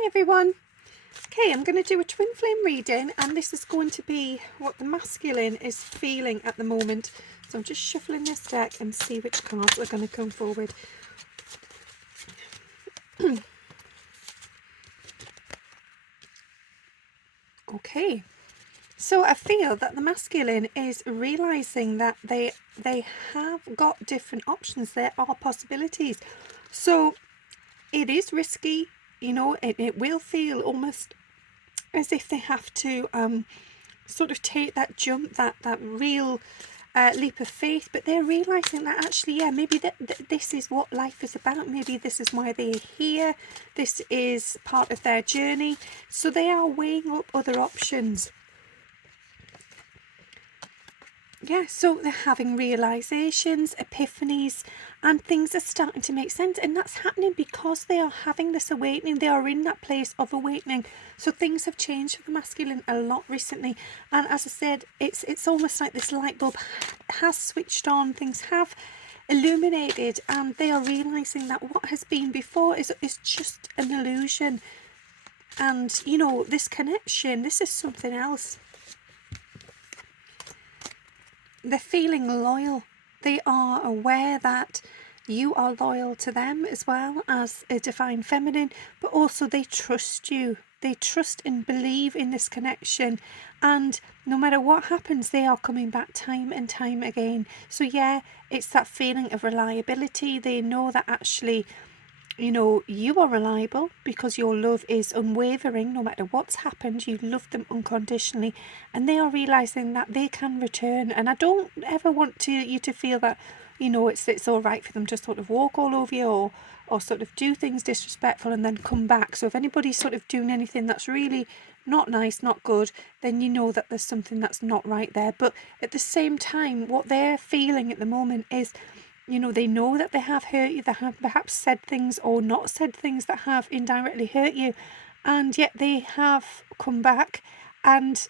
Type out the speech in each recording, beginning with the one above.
Hi everyone. Okay, I'm going to do a twin flame reading, and this is going to be what the masculine is feeling at the moment. So I'm just shuffling this deck and see which cards are going to come forward. Okay, so I feel that the masculine is realizing that they have got different options. There are possibilities. So it is risky, you know, it will feel almost as if they have to sort of take that jump, that real leap of faith, but they're realizing that actually, yeah, maybe this is what life is about. Maybe this is why they're here. This is part of their journey. So they are weighing up other options. Yeah, so they're having realizations, epiphanies, and things are starting to make sense. And that's happening because they are having this awakening. They are in that place of awakening. So things have changed for the masculine a lot recently. And as I said, it's almost like this light bulb has switched on. Things have illuminated, and they are realizing that what has been before is just an illusion. And, you know, this connection, this is something else. They're feeling loyal. They are aware that you are loyal to them as well as a divine feminine, but also they trust you. They trust and believe in this connection, and no matter what happens, they are coming back time and time again. So yeah, it's that feeling of reliability. They know that actually, you know, you are reliable because your love is unwavering. No matter what's happened, you love them unconditionally, and they are realizing that they can return. And I don't ever want you to feel that, you know, it's all right for them to sort of walk all over you, or sort of do things disrespectful and then come back. So if anybody's sort of doing anything that's really not nice, not good, then you know that there's something that's not right there. But at the same time, what they're feeling at the moment is, you know, they know that they have hurt you. They have perhaps said things or not said things that have indirectly hurt you, and yet they have come back, and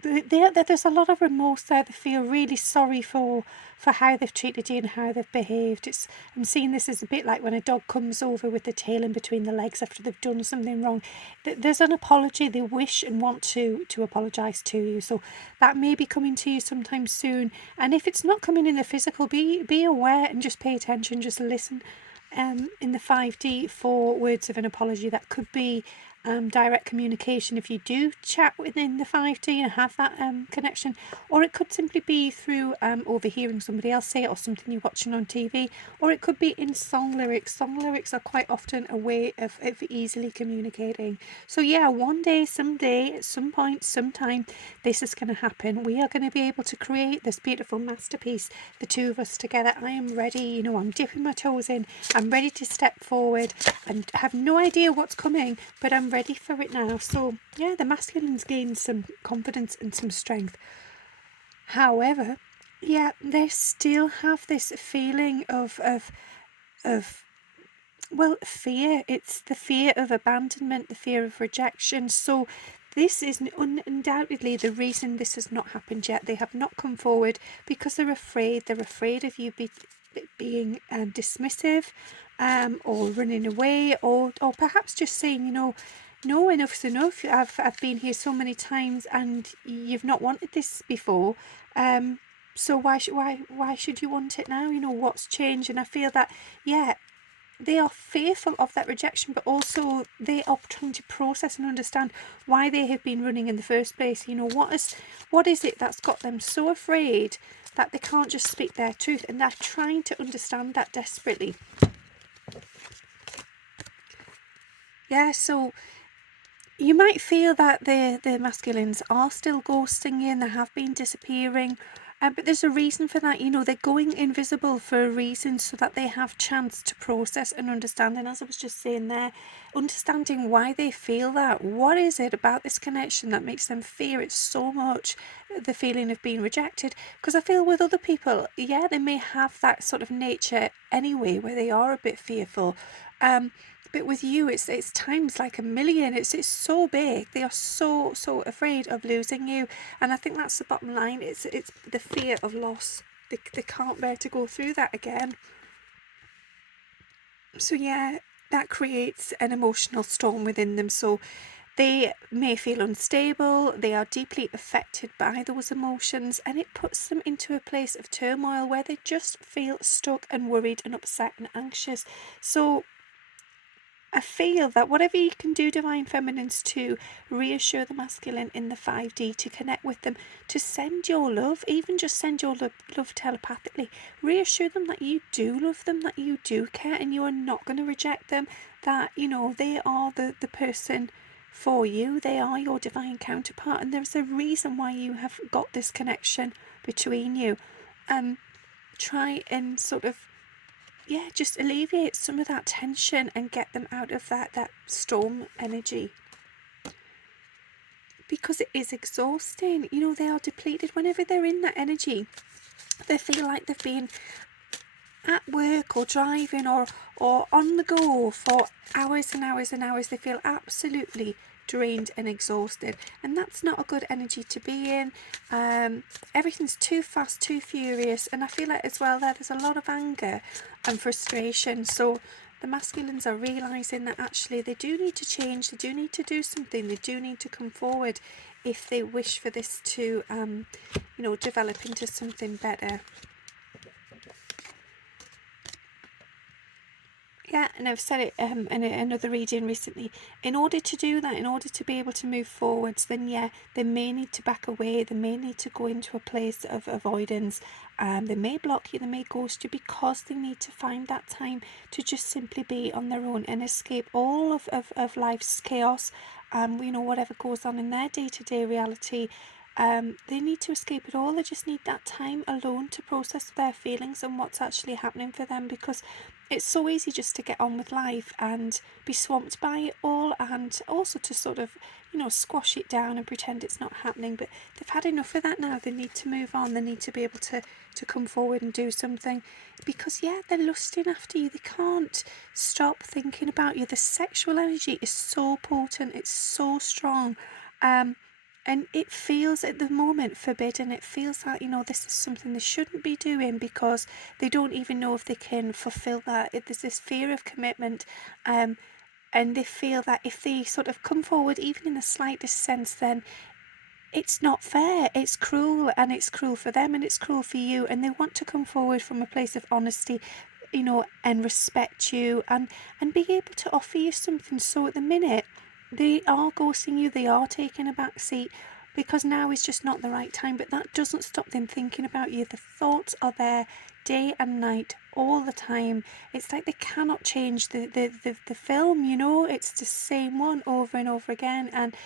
there's a lot of remorse there. They feel really sorry for how they've treated you and how they've behaved. I'm seeing this as a bit like when a dog comes over with the tail in between the legs after they've done something wrong. There's an apology. They wish and want to apologise to you. So that may be coming to you sometime soon. And if it's not coming in the physical, be aware and just pay attention. Just listen. In the 5D for words of an apology, that could be direct communication if you do chat within the 5D and have that connection, or it could simply be through overhearing somebody else say it, or something you're watching on TV, or it could be in song lyrics. Song lyrics are quite often a way of easily communicating. So yeah, one day, someday, at some point, sometime, this is going to happen. We are going to be able to create this beautiful masterpiece, the two of us together. I am ready, you know, I'm dipping my toes in. I'm ready to step forward and have no idea what's coming, but I'm ready for it now. So yeah, the masculine's gained some confidence and some strength. However, yeah, they still have this feeling of well, fear. It's the fear of abandonment, the fear of rejection. So this is undoubtedly the reason this has not happened yet. They have not come forward because they're afraid. They're afraid of you being dismissive, or running away, or perhaps just saying, you know, no, enough's enough. I've been here so many times, and you've not wanted this before. So why should you want it now? You know, what's changed? And I feel that, yeah, they are fearful of that rejection, but also they are trying to process and understand why they have been running in the first place. You know, what is it that's got them so afraid that they can't just speak their truth, and they're trying to understand that desperately. Yeah, so you might feel that the masculines are still ghosting you and they have been disappearing, but there's a reason for that. You know, they're going invisible for a reason, so that they have chance to process and understand. And as I was just saying there, understanding why they feel that. What is it about this connection that makes them fear it so much, the feeling of being rejected? Because I feel with other people, yeah, they may have that sort of nature anyway, where they are a bit fearful. But with you, it's times like a million. It's so big. They are so afraid of losing you, and I think that's the bottom line. It's the fear of loss. They can't bear to go through that again. So yeah, that creates an emotional storm within them. So they may feel unstable, they are deeply affected by those emotions, and it puts them into a place of turmoil where they just feel stuck and worried and upset and anxious. So I feel that whatever you can do, Divine Feminines, to reassure the masculine in the 5D, to connect with them, to send your love, even just send your love telepathically, reassure them that you do love them, that you do care, and you are not going to reject them, that, you know, they are the person for you, they are your divine counterpart, and there's a reason why you have got this connection between you. Try and sort of just alleviate some of that tension and get them out of that storm energy, because it is exhausting. You know, they are depleted whenever they're in that energy. They feel like they've been at work or driving or on the go for hours and hours and hours. They feel absolutely drained and exhausted, and that's not a good energy to be in. Everything's too fast, too furious, and I feel like as well there's a lot of anger and frustration. So the masculines are realizing that actually they do need to change, they do need to do something, they do need to come forward if they wish for this to develop into something better. Yeah, and I've said it in another reading recently. In order to do that, in order to be able to move forwards, then they may need to back away. They may need to go into a place of avoidance. They may block you. They may ghost you, because they need to find that time to just simply be on their own and escape all of life's chaos. Whatever goes on in their day-to-day reality. They need to escape it all. They just need that time alone to process their feelings and what's actually happening for them, because it's so easy just to get on with life and be swamped by it all, and also to sort of squash it down and pretend it's not happening. But they've had enough of that now. They need to move on. They need to be able to come forward and do something, because they're lusting after you. They can't stop thinking about you. The sexual energy is so potent, it's so strong, and it feels at the moment forbidden. It feels like, this is something they shouldn't be doing, because they don't even know if they can fulfill that. There's this fear of commitment, and they feel that if they sort of come forward, even in the slightest sense, then it's not fair, it's cruel, and it's cruel for them and it's cruel for you. And they want to come forward from a place of honesty, and respect you, and be able to offer you something. So at the minute, they are ghosting you, they are taking a back seat, because now is just not the right time. But that doesn't stop them thinking about you. The thoughts are there day and night, all the time. It's like they cannot change the film, it's the same one over and over again. And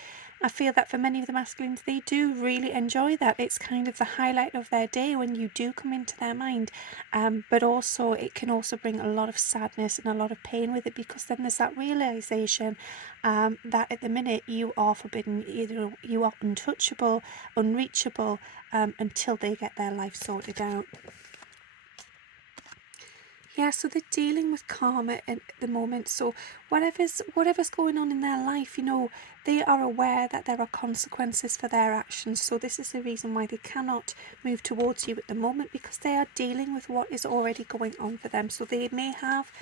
I feel that for many of the masculines, they do really enjoy that. It's kind of the highlight of their day when you do come into their mind. But also, it can also bring a lot of sadness and a lot of pain with it, because then there's that realization that at the minute you are forbidden. Either you are untouchable, unreachable, until they get their life sorted out. So they're dealing with karma at the moment. So whatever's going on in their life, they are aware that there are consequences for their actions. So this is the reason why they cannot move towards you at the moment, because they are dealing with what is already going on for them. So they may have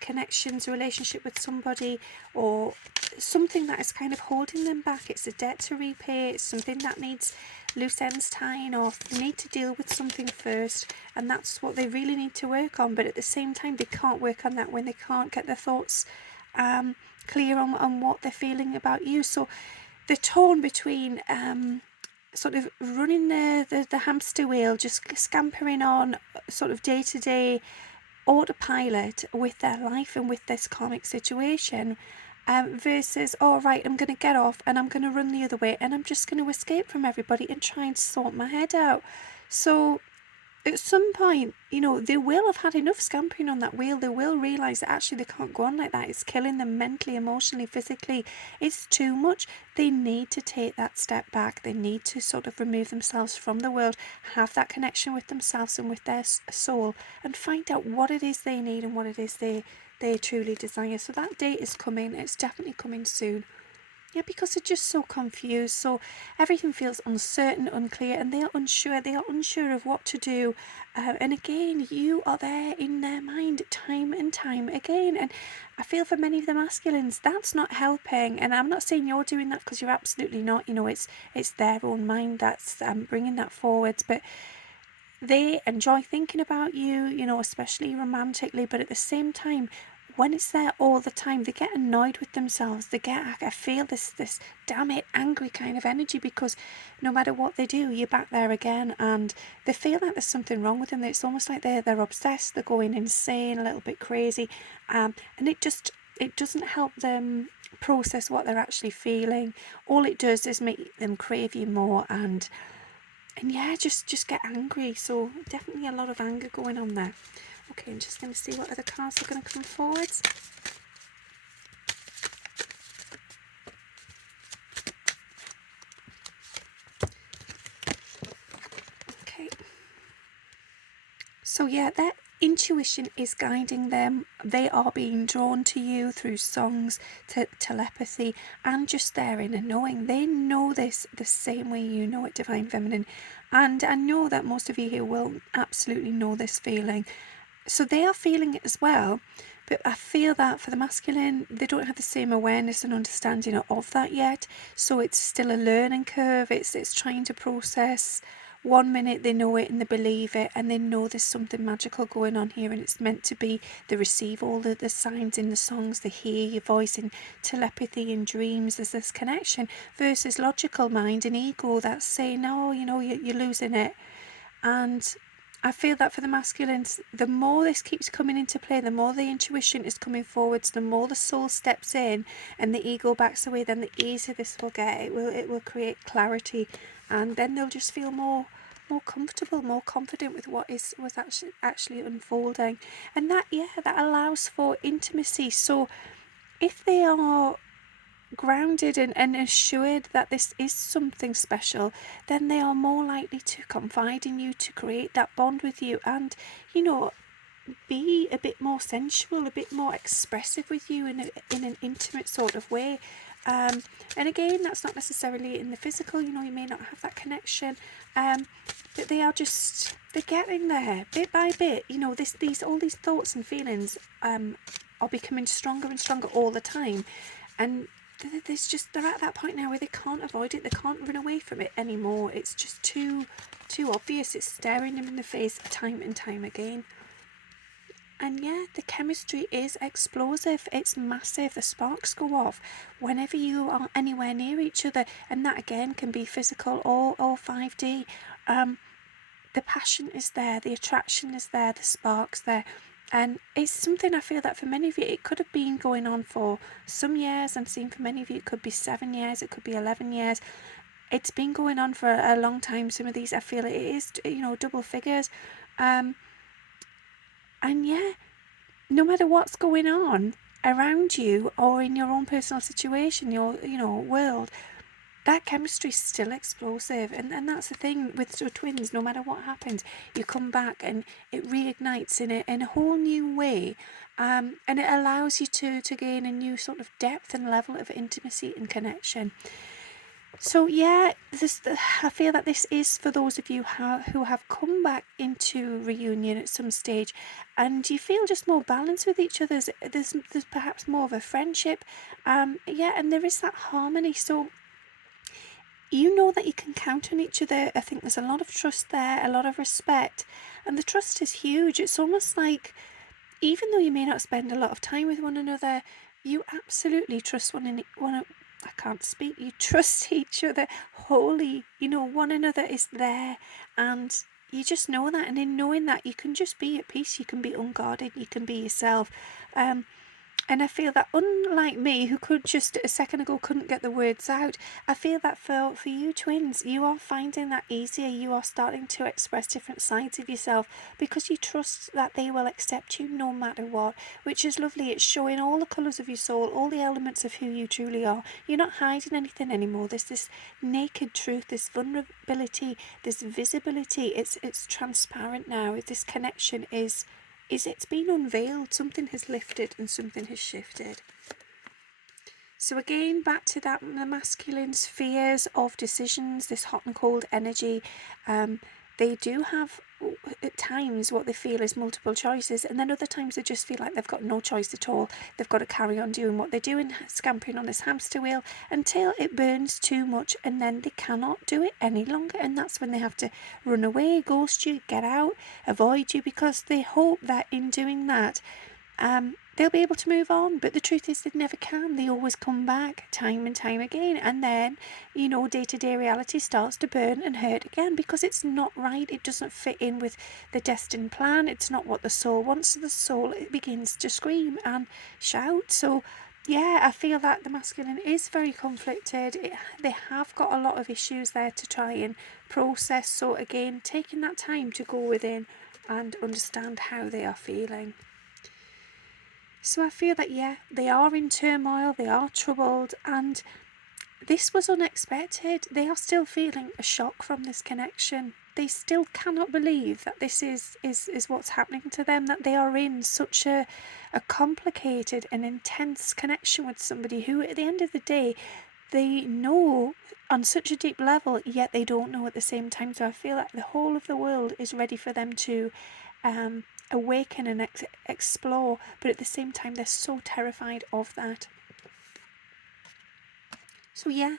connections, a relationship with somebody, or something that is kind of holding them back. It's a debt to repay, it's something that needs loose ends tying off. They need to deal with something first, and that's what they really need to work on. But at the same time, they can't work on that when they can't get their thoughts clear on what they're feeling about you. So they're torn between sort of running the hamster wheel, just scampering on sort of day to day autopilot with their life and with this karmic situation, versus, all right, I'm going to get off and I'm going to run the other way, and I'm just going to escape from everybody and try and sort my head out. So at some point, they will have had enough scampering on that wheel. They will realise that actually they can't go on like that. It's killing them mentally, emotionally, physically. It's too much. They need to take that step back. They need to sort of remove themselves from the world, have that connection with themselves and with their soul, and find out what it is they need and what it is they truly desire. So that date is coming. It's definitely coming soon. Yeah, because they're just so confused. So everything feels uncertain, unclear, and they are unsure. They are unsure of what to do. And again, you are there in their mind time and time again. And I feel for many of the masculines, that's not helping. And I'm not saying you're doing that, because you're absolutely not. You know, it's their own mind that's bringing that forwards. But they enjoy thinking about you, you know, especially romantically, but at the same time, when it's there all the time, they get annoyed with themselves. They get, I feel this damn it, angry kind of energy, because no matter what they do, you're back there again, and they feel like there's something wrong with them. It's almost like they're obsessed, they're going insane, a little bit crazy, and it doesn't help them process what they're actually feeling. All it does is make them crave you more, and yeah, just get angry. So definitely a lot of anger going on there. Okay, I'm just going to see what other cards are going to come forwards. Okay. So yeah, their intuition is guiding them. They are being drawn to you through songs, telepathy, and just their inner knowing. They know this the same way you know it, Divine Feminine. And I know that most of you here will absolutely know this feeling. So they are feeling it as well, but I feel that for the masculine, they don't have the same awareness and understanding of that yet. So it's still a learning curve. It's trying to process. One minute they know it and they believe it, and they know there's something magical going on here, and it's meant to be. They receive all the signs in the songs, they hear your voice in telepathy and dreams. There's this connection, versus logical mind and ego that's saying, no, you know, you're losing it. And I feel that for the masculines, the more this keeps coming into play, the more the intuition is coming forwards, the more the soul steps in and the ego backs away, then the easier this will get. It will create clarity, and then they'll just feel more comfortable, more confident with what was actually unfolding. And that allows for intimacy. So if they are grounded and assured that this is something special, then they are more likely to confide in you, to create that bond with you, and, you know, be a bit more sensual, a bit more expressive with you in an intimate sort of way. And again, that's not necessarily in the physical, you know, you may not have that connection, but they're getting there bit by bit. You know, all these thoughts and feelings are becoming stronger and stronger all the time, and they're at that point now where they can't avoid it, they can't run away from it anymore. It's just too obvious. It's staring them in the face time and time again. And yeah, the chemistry is explosive. It's massive. The sparks go off whenever you are anywhere near each other, and that again can be physical or 5D. The passion is there, the attraction is there, the sparks there. And it's something I feel that for many of you, it could have been going on for some years. I'm seeing for many of you, it could be 7 years, it could be 11 years. It's been going on for a long time. Some of these, I feel it is, you know, double figures. And yeah, no matter what's going on around you or in your own personal situation, your, you know, world, that chemistry is still explosive. And that's the thing with your twins. No matter what happens, you come back and it reignites in a whole new way, and it allows you to gain a new sort of depth and level of intimacy and connection. So yeah, I feel that this is for those of you who have come back into reunion at some stage, and you feel just more balanced with each other. There's perhaps more of a friendship, yeah, and there is that harmony. So you know that you can count on each other. I think there's a lot of trust there, a lot of respect, and the trust is huge. It's almost like, even though you may not spend a lot of time with one another, you absolutely trust I can't speak. You trust each other wholly. You know, one another is there, and you just know that. And in knowing that, you can just be at peace. You can be unguarded. You can be yourself. And I feel that, unlike me, who could just a second ago couldn't get the words out, I feel that for you twins, you are finding that easier. You are starting to express different sides of yourself because you trust that they will accept you no matter what, which is lovely. It's showing all the colours of your soul, all the elements of who you truly are. You're not hiding anything anymore. There's this naked truth, this vulnerability, this visibility. It's transparent now. This connection is it's been unveiled. Something has lifted and something has shifted. So again, back to that, the masculine's fears of decisions, this hot and cold energy, they do have at times what they feel is multiple choices, and then other times they just feel like they've got no choice at all. They've got to carry on doing what they're doing, scampering on this hamster wheel until it burns too much, and then they cannot do it any longer, and that's when they have to run away, ghost you, get out, avoid you, because they hope that in doing that they'll be able to move on. But the truth is they never can. They always come back time and time again, and then day-to-day reality starts to burn and hurt again, because it's not right. It doesn't fit in with the destined plan. It's not what the soul wants. So the soul, it begins to scream and shout. So yeah, I feel that the masculine is very conflicted. They have got a lot of issues there to try and process. So again, taking that time to go within and understand how they are feeling. So I feel that, yeah, they are in turmoil, they are troubled, and this was unexpected. They are still feeling a shock from this connection. They still cannot believe that this is what's happening to them, that they are in such a complicated and intense connection with somebody who, at the end of the day, they know on such a deep level, yet they don't know at the same time. So I feel like the whole of the world is ready for them to awaken and explore, but at the same time they're so terrified of that. So yeah,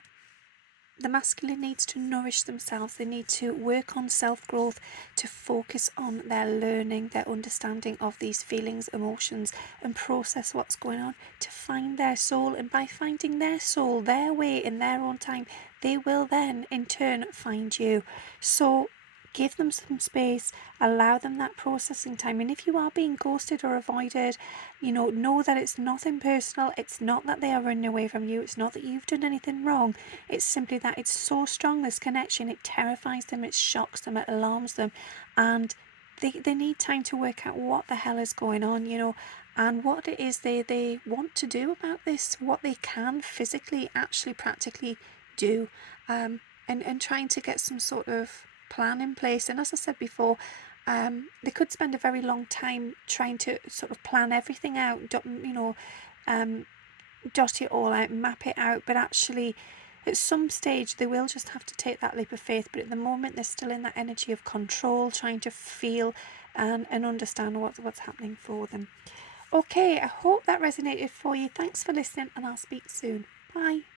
the masculine needs to nourish themselves. They need to work on self-growth, to focus on their learning, their understanding of these feelings, emotions, and process what's going on, to find their soul. And by finding their soul, their way, in their own time, they will then in turn find you. So give them some space, allow them that processing time. And if you are being ghosted or avoided, know that it's nothing personal. It's not that they are running away from you. It's not that you've done anything wrong. It's simply that it's so strong, this connection. It terrifies them, it shocks them, it alarms them. And they need time to work out what the hell is going on, and what it is they want to do about this, what they can physically, actually, practically do, and trying to get some sort of plan in place. And as I said before, they could spend a very long time trying to sort of plan everything out, dot it all out, map it out, but actually at some stage they will just have to take that leap of faith. But at the moment they're still in that energy of control, trying to feel and understand what's happening for them. Okay, I hope that resonated for you. Thanks for listening, and I'll speak soon. Bye.